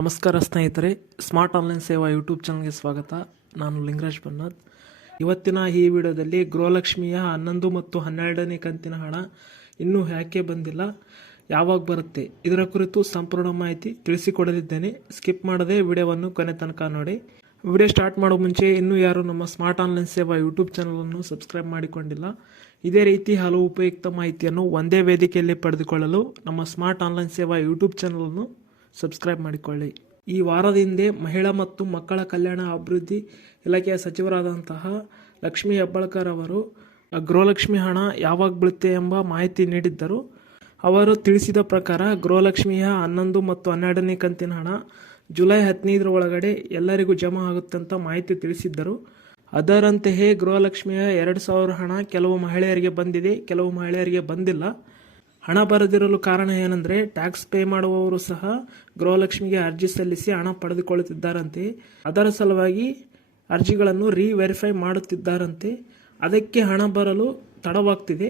ನಮಸ್ಕಾರ ಸ್ನೇಹಿತರೆ smart online Seva YouTube ಚಾನಲ್ಗೆ ಸ್ವಾಗತ. ನಾನು ಲಿಂಗರಾಜ್ ಬನ್ನಾತ್. ಇವತ್ತಿನ ಈ ವಿಡಿಯೋದಲ್ಲಿ ಗೃಹಲಕ್ಷ್ಮಿಯ ಹನ್ನೊಂದು ಮತ್ತು ಹನ್ನೆರಡನೇ ಕಂತಿನ ಹಣ ಇನ್ನೂ ಯಾಕೆ ಬಂದಿಲ್ಲ, ಯಾವಾಗ ಬರುತ್ತೆ, ಇದರ ಕುರಿತು ಸಂಪೂರ್ಣ ಮಾಹಿತಿ ತಿಳಿಸಿಕೊಡಲಿದ್ದೇನೆ. ಸ್ಕಿಪ್ ಮಾಡದೆ ವಿಡಿಯೋವನ್ನು ಕೊನೆ ತನಕ ನೋಡಿ. ವಿಡಿಯೋ ಸ್ಟಾರ್ಟ್ ಮಾಡೋ ಮುಂಚೆ ಇನ್ನೂ ಯಾರು ನಮ್ಮ ಸ್ಮಾರ್ಟ್ ಆನ್ಲೈನ್ ಸೇವಾ ಯೂಟ್ಯೂಬ್ ಚಾನಲನ್ನು ಸಬ್ಸ್ಕ್ರೈಬ್ ಮಾಡಿಕೊಂಡಿಲ್ಲ. ಇದೇ ರೀತಿ ಹಲವು ಉಪಯುಕ್ತ ಮಾಹಿತಿಯನ್ನು ಒಂದೇ ವೇದಿಕೆಯಲ್ಲಿ ಪಡೆದುಕೊಳ್ಳಲು ನಮ್ಮ ಸ್ಮಾರ್ಟ್ ಆನ್ಲೈನ್ ಸೇವಾ ಯೂಟ್ಯೂಬ್ ಚಾನಲನ್ನು ಸಬ್ಸ್ಕ್ರೈಬ್ ಮಾಡಿಕೊಳ್ಳಿ. ಈ ವಾರದ ಹಿಂದೆ ಮಹಿಳಾ ಮತ್ತು ಮಕ್ಕಳ ಕಲ್ಯಾಣ ಅಭಿವೃದ್ಧಿ ಇಲಾಖೆಯ ಸಚಿವರಾದಂತಹ ಲಕ್ಷ್ಮೀ ಹೆಬ್ಬಾಳ್ಕರ್ ಅವರು, ಗೃಹಲಕ್ಷ್ಮಿ ಹಣ ಯಾವಾಗ ಬೀಳುತ್ತೆ ಎಂಬ ಮಾಹಿತಿ ನೀಡಿದ್ದರು. ಅವರು ತಿಳಿಸಿದ ಪ್ರಕಾರ ಗೃಹಲಕ್ಷ್ಮಿಯ ಹನ್ನೊಂದು ಮತ್ತು ಹನ್ನೆರಡನೇ ಕಂತಿನ ಹಣ ಜುಲೈ ಹದಿನೈದರ ಒಳಗಡೆ ಎಲ್ಲರಿಗೂ ಜಮಾ ಆಗುತ್ತೆ ಅಂತ ಮಾಹಿತಿ ತಿಳಿಸಿದ್ದರು. ಅದರಂತೆಯೇ ಗೃಹಲಕ್ಷ್ಮಿಯ ಎರಡು ಸಾವಿರ ಹಣ ಕೆಲವು ಮಹಿಳೆಯರಿಗೆ ಬಂದಿದೆ, ಕೆಲವು ಮಹಿಳೆಯರಿಗೆ ಬಂದಿಲ್ಲ. ಹಣ ಬರದಿರಲು ಕಾರಣ ಏನಂದರೆ ಟ್ಯಾಕ್ಸ್ ಪೇ ಮಾಡುವವರು ಸಹ ಗೃಹಲಕ್ಷ್ಮಿಗೆ ಅರ್ಜಿ ಸಲ್ಲಿಸಿ ಹಣ ಪಡೆದುಕೊಳ್ಳುತ್ತಿದ್ದಾರಂತೆ. ಅದರ ಸಲುವಾಗಿ ಅರ್ಜಿಗಳನ್ನು ರೀವೆರಿಫೈ ಮಾಡುತ್ತಿದ್ದಾರಂತೆ. ಅದಕ್ಕೆ ಹಣ ಬರಲು ತಡವಾಗ್ತಿದೆ.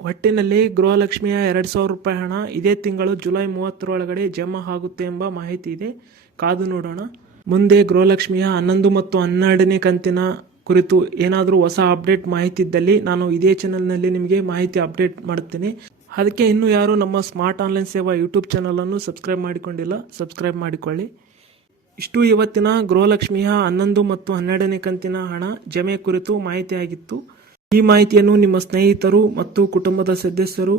ಒಟ್ಟಿನಲ್ಲಿ ಗೃಹಲಕ್ಷ್ಮಿಯ ಎರಡು ಸಾವಿರ ರೂಪಾಯಿ ಹಣ ಇದೇ ತಿಂಗಳು ಜುಲೈ ಮೂವತ್ತರೊಳಗಡೆ ಜಮಾ ಆಗುತ್ತೆ ಎಂಬ ಮಾಹಿತಿ ಇದೆ. ಕಾದು ನೋಡೋಣ. ಮುಂದೆ ಗೃಹಲಕ್ಷ್ಮಿಯ ಹನ್ನೊಂದು ಮತ್ತು ಹನ್ನೆರಡನೇ ಕಂತಿನ ಕುರಿತು ಏನಾದರೂ ಹೊಸ ಅಪ್ಡೇಟ್ ಮಾಹಿತಿ ಇದ್ದಲ್ಲಿ ನಾನು ಇದೇ ಚಾನೆಲ್ನಲ್ಲಿ ನಿಮಗೆ ಮಾಹಿತಿ ಅಪ್ಡೇಟ್ ಮಾಡುತ್ತೇನೆ ಅದಕ್ಕೆ ಇನ್ನೂ ಯಾರು ನಮ್ಮ ಸ್ಮಾರ್ಟ್ ಆನ್ಲೈನ್ ಸೇವಾ ಯೂಟ್ಯೂಬ್ ಚಾನಲನ್ನು ಸಬ್ಸ್ಕ್ರೈಬ್ ಮಾಡಿಕೊಂಡಿಲ್ಲ, ಸಬ್ಸ್ಕ್ರೈಬ್ ಮಾಡಿಕೊಳ್ಳಿ. ಇಷ್ಟು ಇವತ್ತಿನ ಗೃಹಲಕ್ಷ್ಮಿಯ ಹನ್ನೊಂದು ಮತ್ತು ಹನ್ನೆರಡನೇ ಕಂತಿನ ಹಣ ಜಮೆ ಕುರಿತು ಮಾಹಿತಿಯಾಗಿತ್ತು. ಈ ಮಾಹಿತಿಯನ್ನು ನಿಮ್ಮ ಸ್ನೇಹಿತರು ಮತ್ತು ಕುಟುಂಬದ ಸದಸ್ಯರು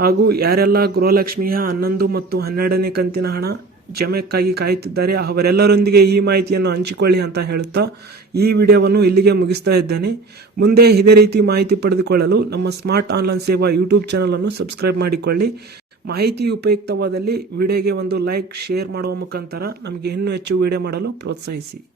ಹಾಗೂ ಯಾರೆಲ್ಲ ಗೃಹಲಕ್ಷ್ಮಿಯ ಹನ್ನೊಂದು ಮತ್ತು ಹನ್ನೆರಡನೇ ಕಂತಿನ ಹಣ ಜಮೆಕ್ಕಾಗಿ ಕಾಯುತ್ತಿದ್ದಾರೆ. ಅವರೆಲ್ಲರೊಂದಿಗೆ ಈ ಮಾಹಿತಿಯನ್ನು ಹಂಚಿಕೊಳ್ಳಿ ಅಂತ ಹೇಳುತ್ತಾ ಈ ವಿಡಿಯೋವನ್ನು ಇಲ್ಲಿಗೆ ಮುಗಿಸ್ತಾ ಇದ್ದೇನೆ. ಮುಂದೆ ಇದೇ ರೀತಿ ಮಾಹಿತಿ ಪಡೆದುಕೊಳ್ಳಲು ನಮ್ಮ ಸ್ಮಾರ್ಟ್ ಆನ್ಲೈನ್ ಸೇವಾ ಯೂಟ್ಯೂಬ್ ಚಾನಲನ್ನು ಸಬ್ಸ್ಕ್ರೈಬ್ ಮಾಡಿಕೊಳ್ಳಿ. ಮಾಹಿತಿ ಉಪಯುಕ್ತವಾದಲ್ಲಿ ವಿಡಿಯೋಗೆ ಒಂದು ಲೈಕ್, ಶೇರ್ ಮಾಡುವ ಮುಖಾಂತರ ನಮಗೆ ಇನ್ನೂ ಹೆಚ್ಚು ವಿಡಿಯೋ ಮಾಡಲು ಪ್ರೋತ್ಸಾಹಿಸಿ.